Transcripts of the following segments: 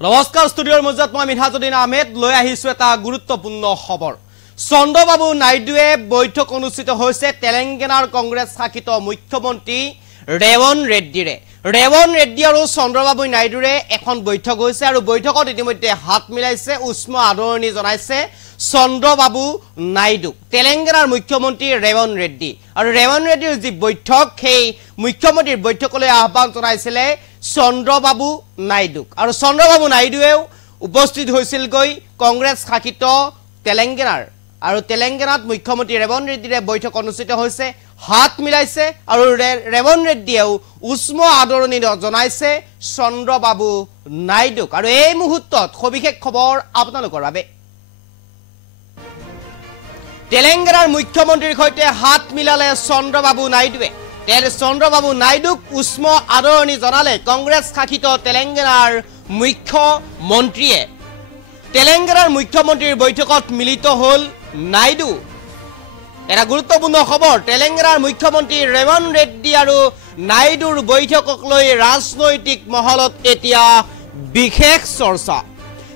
নমস্কাৰ ষ্টুডিঅ'ৰ মজত মই মিঠাজুদ্দিন আহমেদ লৈ আহিছো এটা গুৰুত্বপূৰ্ণ খবৰ চন্দ্ৰবাবু নাইডুৱে বৈঠক অনুষ্ঠিত হৈছে তেলেংগানাৰ কংগ্ৰেছ শাসিত মুখ্যমন্ত্ৰী ৰেৱন ৰেড্ডি আৰু চন্দ্ৰবাবু নাইডুৰে এখন বৈঠক হৈছে আৰু বৈঠকত ইতিমধ্যে হাত মিলাইছে উষ্ম আদৰণি জনাইছে চন্দ্ৰবাবু নাইডু তেলেংগানাৰ মুখ্যমন্ত্ৰী ৰেৱন ৰেড্ডি আৰু ৰেৱন ৰেড্ডিৰ যি বৈঠক সেই মুখ্যমন্ত্ৰীৰ বৈঠকলৈ আহ্বান জনাইছিলে চন্দ্ৰবাবু নাইডুক আৰু চন্দ্ৰবাবু নাইডুৱেও উপস্থিত হৈছিল গৈ কংগ্ৰেছ শাসিত তেলেংগানাৰ আৰু তেলেংগানাত মুখ্যমন্ত্ৰী ৰেৱন ৰেড্ডিৰে বৈঠক অনুষ্ঠিত হৈছে হাত মিলাইছে আৰু ৰেৱন ৰেড্ডিয়েও উষ্ম আদৰণি জনাইছে চন্দ্ৰবাবু নাইডুক আৰু এই মুহূৰ্তত সবিশেষ খবৰ আপোনালোকৰ বাবে তেলেংগানাৰ মুখ্যমন্ত্ৰীৰ সৈতে হাত মিলালে চন্দ্ৰবাবু নাইডুৱে চন্দ্ৰবাবু নাইডুক উষ্ম আদৰণি জনালে কংগ্ৰেছ শাসিত তেলেংগানাৰ মুখ্যমন্ত্ৰীয়ে তেলেংগানাৰ মুখ্যমন্ত্ৰীৰ বৈঠকত মিলিত হল নাইডু এটা গুৰুত্বপূৰ্ণ খবৰ তেলেংগানাৰ মুখ্যমন্ত্ৰী ৰেৱন ৰেড্ডি আৰু নাইডুৰ বৈঠকক লৈ ৰাজনৈতিক মহলত এতিয়া বিশেষ চৰ্চা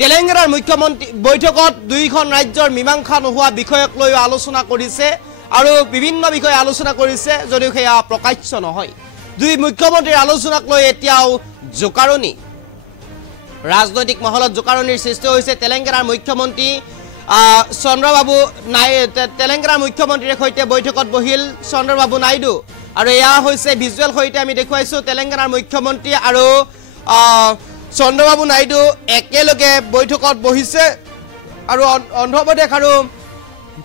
তেলেংগানাৰ মুখ্যমন্ত্ৰী বৈঠকত দুইখন ৰাজ্যৰ মীমাংসা নোহোৱা বিষয়ক লৈ আলোচনা কৰিছে আৰু বিভিন্ন বিষয় আলোচনা কৰিছে যদিও সেয়া প্ৰকাশ্য নহয় দুই মুখ্যমন্ত্ৰীৰ আলোচনাক লৈ এতিয়াও জোকাৰণি ৰাজনৈতিক মহলত জোকাৰণিৰ সৃষ্টি হৈছে তেলেংগানাৰ মুখ্যমন্ত্ৰী চন্দ্ৰবাবু তেলেংগানাৰ মুখ্যমন্ত্ৰীৰ সৈতে বৈঠকত বহিল চন্দ্ৰবাবু নাইডু আৰু এয়া হৈছে ভিজুৱেল সৈতে আমি দেখুৱাইছো তেলেংগানাৰ মুখ্যমন্ত্ৰী আৰু চন্দ্ৰবাবু নাইডু একেলগে বৈঠকত বহিছে আৰু অন্ধ্ৰপ্ৰদেশ আৰু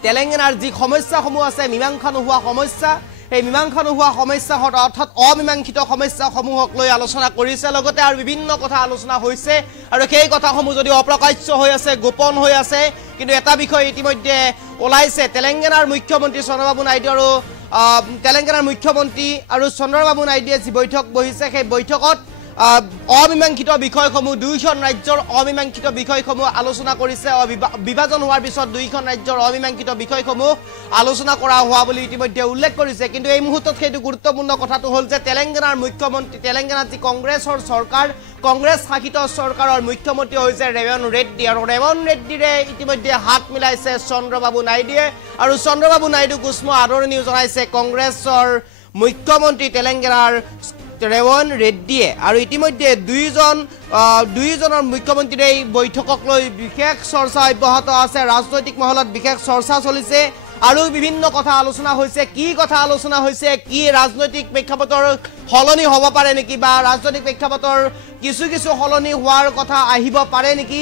তেলেংগানাৰ যি সমস্যাসমূহ আছে মীমাংসা নোহোৱা সমস্যা এই মীমাংসা নোহোৱা সমস্যা অৰ্থাৎ অমীমাংসিত সমস্যাসমূহক লৈ আলোচনা কৰিছে লগতে আৰু বিভিন্ন কথা আলোচনা হৈছে আৰু সেই কথাসমূহ যদি অপ্ৰকাশ্য হৈ আছে গোপন হৈ আছে কিন্তু এটা বিষয় ইতিমধ্যে ওলাইছে তেলেংগানাৰ মুখ্যমন্ত্ৰী চন্দ্ৰবাবু নাইডু আৰু তেলেংগানাৰ মুখ্যমন্ত্ৰী আৰু চন্দ্ৰবাবু নাইডুৱে যি বৈঠক বহিছে সেই বৈঠকত অমীমাংসিত বিষয়সমূহ দুইখন ৰাজ্যৰ অমীমাংসিত বিষয়সমূহ আলোচনা কৰিছে বিভাজন হোৱাৰ পিছত দুইখন ৰাজ্যৰ অমীমাংসিত বিষয়সমূহ আলোচনা কৰা হোৱা বুলি ইতিমধ্যে উল্লেখ কৰিছে কিন্তু এই মুহূৰ্তত সেইটো গুৰুত্বপূৰ্ণ কথাটো হ'ল যে তেলেংগানাৰ মুখ্যমন্ত্ৰী তেলেংগানাত যি কংগ্ৰেছৰ চৰকাৰ কংগ্ৰেছ শাসিত চৰকাৰৰ মুখ্যমন্ত্ৰী হৈছে ৰেৱন ৰেড্ডি আৰু ৰেৱন ৰেড্ডিৰে ইতিমধ্যে হাত মিলাইছে চন্দ্ৰবাবু নাইডুৱে আৰু চন্দ্ৰবাবু নাইডুক উষ্ম আদৰণি জনাইছে কংগ্ৰেছৰ মুখ্যমন্ত্ৰী তেলেংগানাৰ ৰেৱন ৰেড্ডিয়ে আৰু ইতিমধ্যে দুইজনৰ মুখ্যমন্ত্ৰীৰ এই বৈঠকক লৈ বিশেষ চৰ্চা অব্যাহত আছে ৰাজনৈতিক মহলত বিশেষ চৰ্চা চলিছে আৰু বিভিন্ন কথা আলোচনা হৈছে কি কথা আলোচনা হৈছে কি ৰাজনৈতিক প্ৰেক্ষাপটৰ হলনি হ'ব পাৰে নেকি বা ৰাজনৈতিক প্ৰেক্ষাপটৰ কিছু হলনি হোৱাৰ কথা আহিব পাৰে নেকি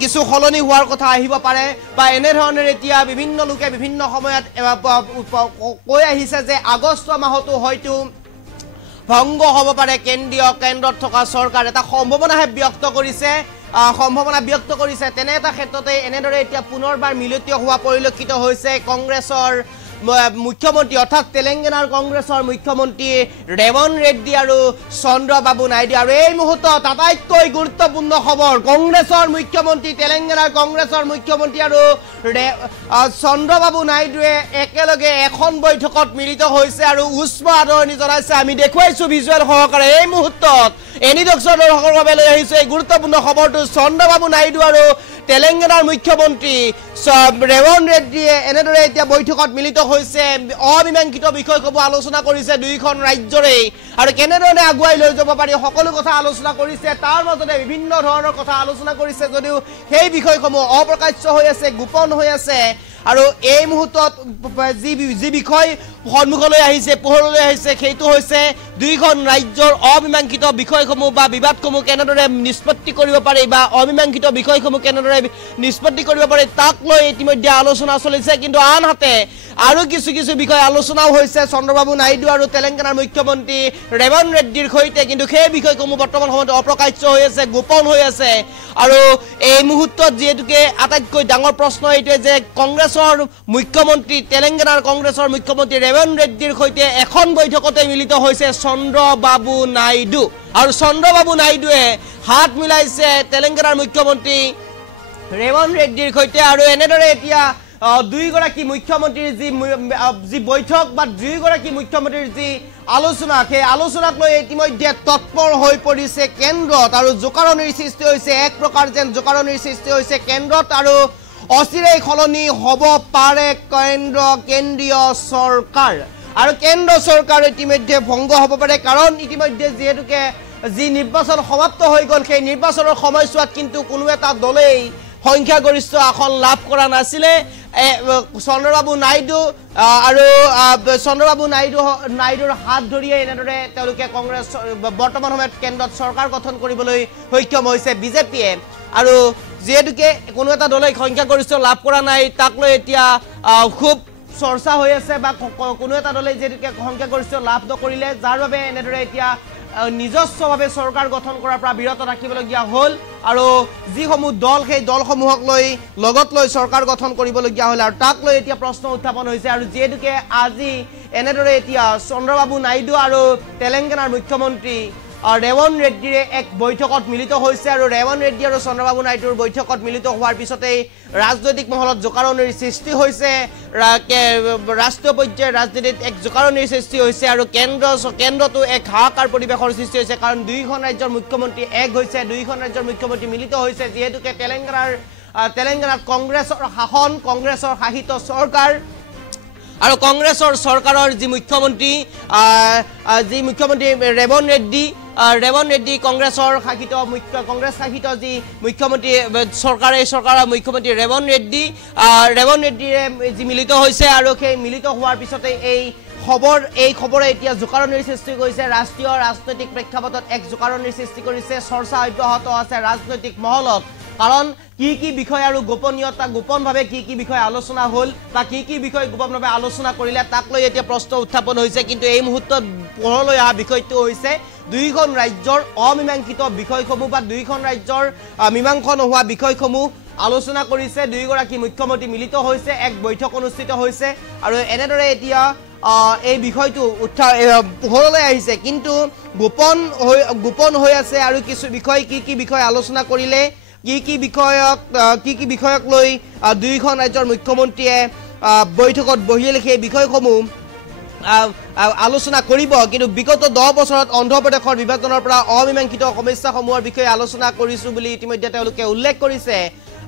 কিছু হলনি হোৱাৰ কথা আহিব পাৰে বা এনেধৰণৰ এতিয়া বিভিন্ন লোকে বিভিন্ন সময়ত কৈ আহিছে যে আগষ্ট মাহতো হয়তো ভংগ হ'ব পাৰে কেন্দ্ৰত থকা চৰকাৰ এটা সম্ভাৱনা ব্যক্ত কৰিছে তেনে এটা ক্ষেত্ৰতে এনেদৰে এতিয়া পুনৰবাৰ মিলিত হোৱা পৰিলক্ষিত হৈছে কংগ্ৰেছৰ মুখ্যমন্ত্ৰী অৰ্থাৎ তেলেংগানাৰ কংগ্ৰেছৰ মুখ্যমন্ত্ৰী ৰেৱন ৰেড্ডি আৰু চন্দ্ৰবাবু নাইডু আৰু এই মুহূৰ্তত আটাইতকৈ গুৰুত্বপূৰ্ণ খবৰ কংগ্ৰেছৰ মুখ্যমন্ত্ৰী তেলেংগানাৰ কংগ্ৰেছৰ মুখ্যমন্ত্ৰী আৰু চন্দ্ৰবাবু নাইডুৱে একেলগে এখন বৈঠকত মিলিত হৈছে আৰু উষ্ম আদৰণি জনাইছে আমি দেখুৱাইছো ভিজুৱেল সহকাৰে এই মুহূৰ্তত এনিডক্সৰ দৰ্শকৰ বাবে লৈ আহিছো এই গুৰুত্বপূৰ্ণ খবৰটো চন্দ্ৰবাবু নাইডু আৰু তেলেংগানাৰ মুখ্যমন্ত্ৰী ৰেৱন ৰেড্ডিয়ে এনেদৰে এতিয়া বৈঠকত মিলিত হৈছে অমীমাংসিত বিষয়সমূহ আলোচনা কৰিছে দুইখন ৰাজ্যৰে আৰু কেনেধৰণে আগুৱাই লৈ যাব পাৰি সকলো কথা আলোচনা কৰিছে তাৰ মাজতে বিভিন্ন ধৰণৰ কথা আলোচনা কৰিছে যদিও সেই বিষয়সমূহ অপ্ৰকাশ্য হৈ আছে গোপন হৈ আছে আৰু এই মুহূৰ্তত যি বিষয় সন্মুখলৈ আহিছে পোহৰলৈ আহিছে সেইটো হৈছে দুইখন ৰাজ্যৰ অমীমাংসিত বিষয়সমূহ বা বিবাদসমূহ কেনেদৰে নিষ্পত্তি কৰিব পাৰি বা অমীমাংসিত বিষয়সমূহ কেনেদৰে নিষ্পত্তি কৰিব পাৰি তাক লৈ ইতিমধ্যে আলোচনা চলিছে কিন্তু আনহাতে আৰু কিছু বিষয় আলোচনাও হৈছে চন্দ্ৰবাবু নাইডু আৰু তেলেংগানাৰ মুখ্যমন্ত্ৰী ৰেৱন ৰেড্ডিৰ সৈতে কিন্তু সেই বিষয়সমূহ বৰ্তমান সময়ত অপ্ৰকাশ্য হৈ আছে গোপন হৈ আছে আৰু এই মুহূৰ্তত যিহেতুকে আটাইতকৈ ডাঙৰ প্ৰশ্ন এইটোৱে যে কংগ্ৰেছৰ মুখ্যমন্ত্ৰী তেলেংগানাৰ কংগ্ৰেছৰ মুখ্যমন্ত্ৰী ৰেৱন ৰেড্ডিৰ সৈতে এখন বৈঠকতে মিলিত হৈছে চন্দ্ৰবাবু নাইডু আৰু চন্দ্ৰবাবু নাইডুৱে হাত মিলাইছে তেলেংগানাৰ মুখ্যমন্ত্ৰী ৰেৱন ৰেড্ডিৰ সৈতে আৰু এনেদৰে এতিয়া দুইগৰাকী মুখ্যমন্ত্ৰীৰ যি বৈঠক বা দুইগৰাকী মুখ্যমন্ত্ৰীৰ যি আলোচনা সেই আলোচনাক লৈ ইতিমধ্যে তৎপৰ হৈ পৰিছে কেন্দ্ৰত আৰু জোকাৰণিৰ সৃষ্টি হৈছে এক প্ৰকাৰ যেন জোকাৰণিৰ সৃষ্টি হৈছে কেন্দ্ৰত আৰু অচিৰেই সলনি হ'ব পাৰে কেন্দ্ৰীয় চৰকাৰ আৰু কেন্দ্ৰ চৰকাৰ ইতিমধ্যে ভংগ হ'ব পাৰে কাৰণ ইতিমধ্যে যিহেতুকে যি নিৰ্বাচন সমাপ্ত হৈ গ'ল সেই নিৰ্বাচনৰ সময়ছোৱাত কিন্তু কোনো এটা দলেই সংখ্যাগৰিষ্ঠ আসন লাভ কৰা নাছিলে চন্দ্ৰবাবু নাইডু আৰু চন্দ্ৰবাবু নাইডুৰ হাত ধৰিয়ে এনেদৰে তেওঁলোকে কংগ্ৰেছ বৰ্তমান সময়ত কেন্দ্ৰত চৰকাৰ গঠন কৰিবলৈ সক্ষম হৈছে বিজেপিয়ে আৰু যেহেতুকে কোনো এটা দলে সংখ্যাগৰিষ্ঠ লাভ কৰা নাই তাক লৈ এতিয়া খুব চৰ্চা হৈ আছে বা কোনো এটা দলে যেহেতুকে সংখ্যাগৰিষ্ঠ লাভ নকৰিলে যাৰ বাবে এনেদৰে এতিয়া নিজস্বভাৱে চৰকাৰ গঠন কৰাৰ পৰা বিৰত ৰাখিবলগীয়া হ'ল আৰু যিসমূহ দল সেই দলসমূহক লৈ লগত লৈ চৰকাৰ গঠন কৰিবলগীয়া হ'ল আৰু তাক লৈ এতিয়া প্ৰশ্ন উত্থাপন হৈছে আৰু যেহেতুকে আজি এনেদৰে এতিয়া চন্দ্ৰবাবু নাইডু আৰু তেলেংগানাৰ মুখ্যমন্ত্ৰী ৰেৱন্ত ৰেড্ডিৰে এক বৈঠকত মিলিত হৈছে আৰু ৰেৱন্ত ৰেড্ডি আৰু চন্দ্ৰবাবু নাইডুৰ বৈঠকত মিলিত হোৱাৰ পিছতেই ৰাজনৈতিক মহলত জোকাৰণিৰ সৃষ্টি হৈছে ৰাষ্ট্ৰীয় পৰ্যায়ৰ ৰাজনীতিত এক জোকাৰণিৰ সৃষ্টি হৈছে আৰু কেন্দ্ৰতো এক হাহাকাৰ পৰিৱেশৰ সৃষ্টি হৈছে কাৰণ দুইখন ৰাজ্যৰ মুখ্যমন্ত্ৰী এক হৈছে দুইখন ৰাজ্যৰ মুখ্যমন্ত্ৰী মিলিত হৈছে যিহেতুকে তেলেংগানাত কংগ্ৰেছৰ শাসন কংগ্ৰেছৰ শাসিত চৰকাৰ আৰু কংগ্ৰেছৰ চৰকাৰৰ যি মুখ্যমন্ত্ৰী ৰেৱন্ত ৰেড্ডি কংগ্ৰেছৰ কংগ্ৰেছ শাসিত যি মুখ্যমন্ত্ৰী চৰকাৰৰ মুখ্যমন্ত্ৰী ৰেৱন্ত ৰেড্ডিৰে যি মিলিত হৈছে আৰু সেই মিলিত হোৱাৰ পিছতে এই খবৰে এতিয়া জোকাৰণিৰ সৃষ্টি কৰিছে ৰাষ্ট্ৰীয় ৰাজনৈতিক প্ৰেক্ষাপটত এক জোকাৰণিৰ সৃষ্টি কৰিছে চৰ্চা অব্যাহত আছে ৰাজনৈতিক মহলত কাৰণ কি বিষয় আৰু গোপনভাৱে কি বিষয় আলোচনা হ'ল বা কি বিষয় গোপনভাৱে আলোচনা কৰিলে তাক লৈ এতিয়া প্ৰশ্ন উত্থাপন হৈছে কিন্তু এই মুহূৰ্তত পোহৰলৈ অহা বিষয়টো হৈছে দুইখন ৰাজ্যৰ অমীমাংসিত বিষয়সমূহ বা দুইখন ৰাজ্যৰ মীমাংসা নোহোৱা বিষয়সমূহ আলোচনা কৰিছে দুইগৰাকী মুখ্যমন্ত্ৰী মিলিত হৈছে এক বৈঠক অনুষ্ঠিত হৈছে আৰু এনেদৰে এতিয়া এই বিষয়টো পোহৰলৈ আহিছে কিন্তু গোপন হৈ আছে আৰু কিছু বিষয় কি বিষয় আলোচনা কৰিলে কি বিষয়ক লৈ দুইখন ৰাজ্যৰ মুখ্যমন্ত্ৰীয়ে বৈঠকত বহিলে সেই বিষয়সমূহ আলোচনা কৰিব কিন্তু বিগত 10 বছৰত অন্ধ্ৰপ্ৰদেশৰ বিভাজনৰ পৰা অমীমাংসিত সমস্যাসমূহৰ বিষয়ে আলোচনা কৰিছো বুলি ইতিমধ্যে তেওঁলোকে উল্লেখ কৰিছে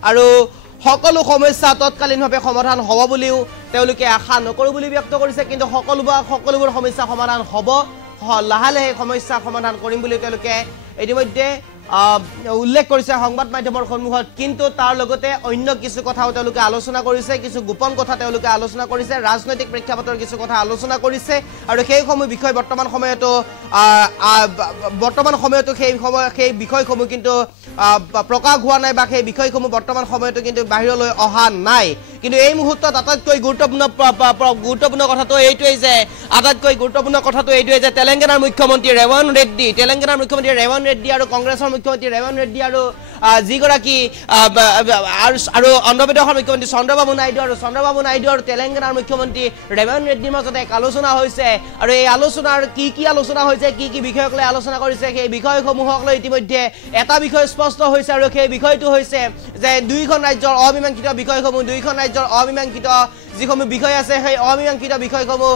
আৰু সকলো সমস্যা তৎকালীনভাৱে সমাধান হ'ব বুলিও তেওঁলোকে আশা নকৰো বুলি ব্যক্ত কৰিছে কিন্তু সকলোবোৰ সমস্যা সমাধান হ'ব লাহে সমস্যা সমাধান কৰিম বুলি তেওঁলোকে ইতিমধ্যে উল্লেখ কৰিছে সংবাদ মাধ্যমৰ সন্মুখত কিন্তু তাৰ লগতে অন্য কিছু কথাও তেওঁলোকে আলোচনা কৰিছে কিছু গোপন কথা তেওঁলোকে আলোচনা কৰিছে ৰাজনৈতিক প্ৰেক্ষাপটৰ কিছু কথা আলোচনা কৰিছে আৰু সেইসমূহ বিষয় বৰ্তমান সময়তো সেই বিষয়সমূহ কিন্তু প্ৰকাশ হোৱা নাই বা সেই বিষয়সমূহ বৰ্তমান সময়তো কিন্তু বাহিৰলৈ অহা নাই কিন্তু এই মুহূৰ্তত আটাইতকৈ গুৰুত্বপূৰ্ণ কথাটো এইটোৱেই যে তেলেংগানাৰ মুখ্যমন্ত্ৰী ৰেৱন্ত ৰেড্ডি আৰু কংগ্ৰেছৰ মুখ্যমন্ত্ৰী ৰেৱন্ত ৰেড্ডি আৰু যিগৰাকী আৰু অন্ধ্ৰপ্ৰদেশৰ মুখ্যমন্ত্ৰী চন্দ্ৰবাবু নাইডু আৰু তেলেংগানাৰ মুখ্যমন্ত্ৰী ৰেৱন্ত ৰেড্ডিৰ মাজত এক আলোচনা হৈছে আৰু এই আলোচনাৰ কি আলোচনা হৈছে কি বিষয়ক লৈ আলোচনা কৰিছে সেই বিষয়সমূহক লৈ ইতিমধ্যে এটা বিষয় স্পষ্ট হৈছে আৰু সেই বিষয়টো হৈছে যে দুইখন ৰাজ্যৰ অমীমাংসিত বিষয়সমূহ দুইখন ৰাজ্যৰ অমীমাংসিত যিসমূহ বিষয় আছে সেই অমীমাংসিত বিষয়সমূহ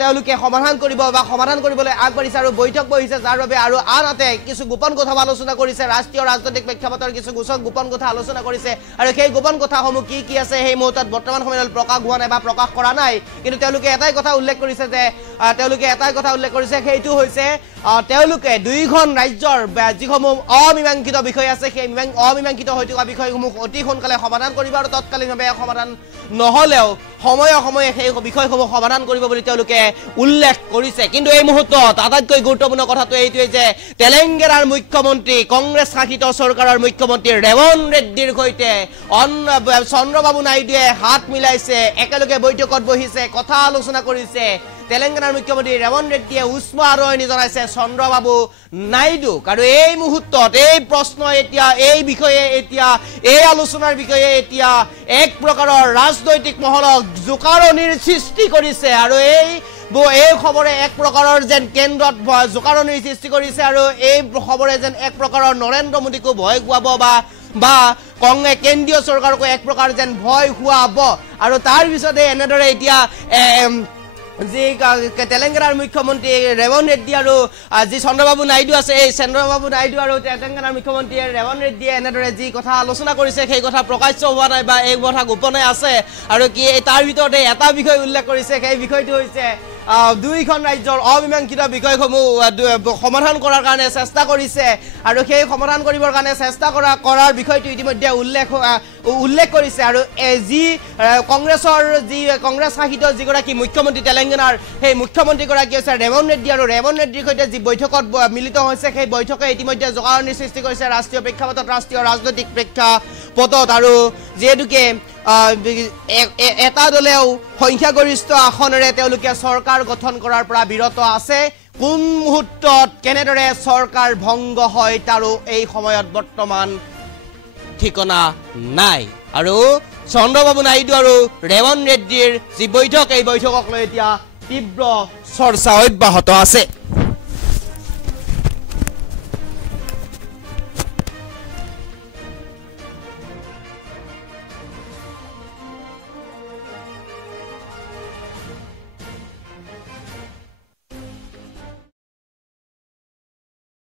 তেওঁলোকে সমাধান কৰিবলৈ আগবাঢ়িছে আৰু বৈঠক বহিছে যাৰ বাবে আৰু আনহাতে কিছু গোপন কথা আলোচনা কৰিছে ৰাষ্ট্ৰীয় ৰাজনৈতিক প্ৰেক্ষাপটৰ কিছু গোপন কথা আলোচনা কৰিছে আৰু সেই গোপন কথাসমূহ কি আছে সেই মুহূৰ্তত বৰ্তমান সময়ত প্ৰকাশ হোৱা নাই বা প্ৰকাশ কৰা নাই কিন্তু তেওঁলোকে এটাই কথা উল্লেখ কৰিছে সেইটো হৈছে তেওঁলোকে দুইখন ৰাজ্যৰ যিসমূহ অমীমাংসিত বিষয় আছে সেই অমীমাংসিত হৈ থকা বিষয়সমূহ অতি সোনকালে সমাধান কৰিব আৰু তৎকালীনভাৱে সমাধান নহ'লেও সময়ে সেই বিষয়সমূহ সমাধান কৰিব বুলি তেওঁলোকে উল্লেখ কৰিছে কিন্তু এই মুহূৰ্তত আটাইতকৈ গুৰুত্বপূৰ্ণ কথাটো এইটোৱেই যে তেলেংগানাৰ মুখ্যমন্ত্ৰী কংগ্ৰেছ শাসিত চৰকাৰৰ মুখ্যমন্ত্ৰী ৰেৱন্ত ৰেড্ডিৰ সৈতে চন্দ্ৰবাবু নাইডুৱে হাত মিলাইছে একেলগে বৈঠকত বহিছে কথা আলোচনা কৰিছে তেলেংগানাৰ মুখ্যমন্ত্ৰী ৰেৱন্ত ৰেড্ডিয়ে উষ্ম আদৰণি জনাইছে চন্দ্ৰবাবু নাইডুক আৰু এই মুহূৰ্তত এই প্ৰশ্ন এতিয়া এই আলোচনাৰ বিষয়ে এতিয়া এক প্ৰকাৰৰ ৰাজনৈতিক মহলক জোকাৰণিৰ সৃষ্টি কৰিছে আৰু এই খবৰে এক প্ৰকাৰৰ যেন কেন্দ্ৰত জোকাৰণিৰ সৃষ্টি কৰিছে আৰু এই খবৰে যেন এক প্ৰকাৰৰ নৰেন্দ্ৰ মোদীকো ভয় খুৱাব বা বা কেন্দ্ৰীয় চৰকাৰকো এক প্ৰকাৰ যেন ভয় খুৱাব আৰু তাৰ পিছতে এনেদৰে এতিয়া যি তেলেংগানাৰ মুখ্যমন্ত্ৰী ৰেৱন্ত ৰেড্ডি আৰু যি চন্দ্ৰবাবু নাইডু আছে এই চন্দ্ৰবাবু নাইডু আৰু তেলেংগানাৰ মুখ্যমন্ত্ৰী ৰেৱন্ত ৰেড্ডিয়ে এনেদৰে যি কথা আলোচনা কৰিছে সেই কথা প্ৰকাশ্য হোৱা নাই বা এই কথা গোপনে আছে আৰু কি তাৰ ভিতৰতে এটা বিষয় উল্লেখ কৰিছে সেই বিষয়টো হৈছে দুইখন ৰাজ্যৰ অমীমাংসিত বিষয়সমূহ সমাধান কৰাৰ কাৰণে চেষ্টা কৰিছে আৰু সেই সমাধান কৰিবৰ কাৰণে চেষ্টা কৰাৰ বিষয়টো ইতিমধ্যে উল্লেখ কৰিছে আৰু যি কংগ্ৰেছ শাসিত যিগৰাকী মুখ্যমন্ত্ৰী তেলেংগানাৰ সেই মুখ্যমন্ত্ৰীগৰাকী হৈছে ৰেৱন্ত ৰেড্ডি আৰু ৰেৱন্ত ৰেড্ডিৰ সৈতে যি বৈঠকত মিলিত হৈছে সেই বৈঠকে ইতিমধ্যে জোকাৰণিৰ সৃষ্টি কৰিছে ৰাষ্ট্ৰীয় প্ৰেক্ষাপটত ৰাষ্ট্ৰীয় ৰাজনৈতিক প্ৰেক্ষাপটত আৰু যিহেতুকে এটা দলেও সংখ্যাগৰিষ্ঠ আসনেৰে তেওঁলোকে চৰকাৰ গঠন কৰাৰ পৰা বিৰত আছে কোন মুহূৰ্তত কেনেদৰে চৰকাৰ ভংগ হয় তাৰো এই সময়ত বৰ্তমান ঠিকনা নাই আৰু চন্দ্ৰবাবু নাইডু আৰু ৰেৱন্ত ৰেড্ডিৰ যি বৈঠক এই বৈঠকক লৈ এতিয়া তীব্ৰ চৰ্চা অব্যাহত আছে।